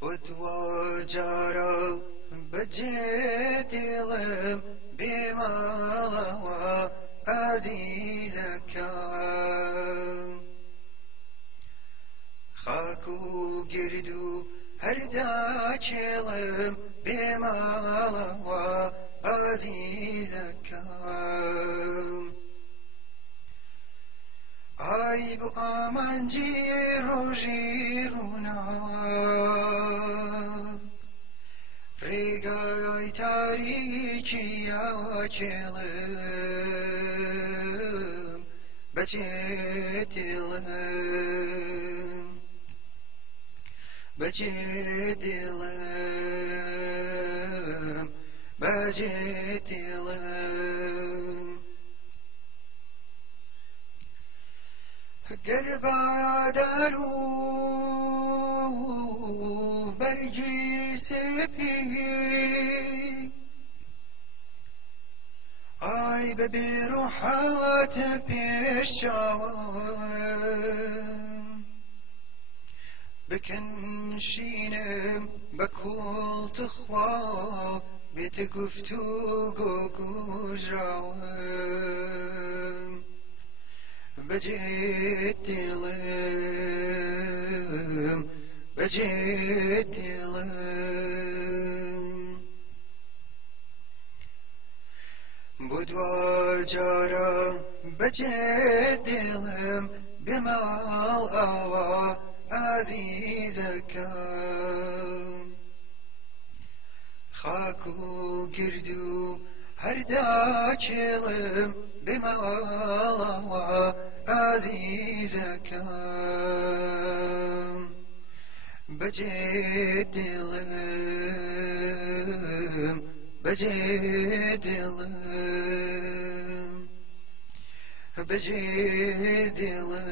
بدو جارا بجێ دڵم بێماڵەوە ئازیزەکەم خاک و گرد و هەردا کێڵم بێماڵەوە ئازیزەکەم ئای بقامەنجی ڕۆژی ڕووناک ڕێگای تاریکیە کێڵم بەجێ دڵم بەجێ دڵم بەجێ دڵم گەر بادار و بەرگی سپی ئای بەبێ ڕۆحات پێش چاوم بکەنشینم بە کوڵتخوا بێتە گوفتوگۆ گوژراوم بەجێ دڵم بەجێ دڵم بۆ دوا جارە بەجێ دڵم بێماڵ ئەوە ئازیزەکەم خاک و گرد و هەردا کێڵم بێماڵەوە ئازیزەکەم بەجێ دڵم بەجێ دڵم بەجێ دڵم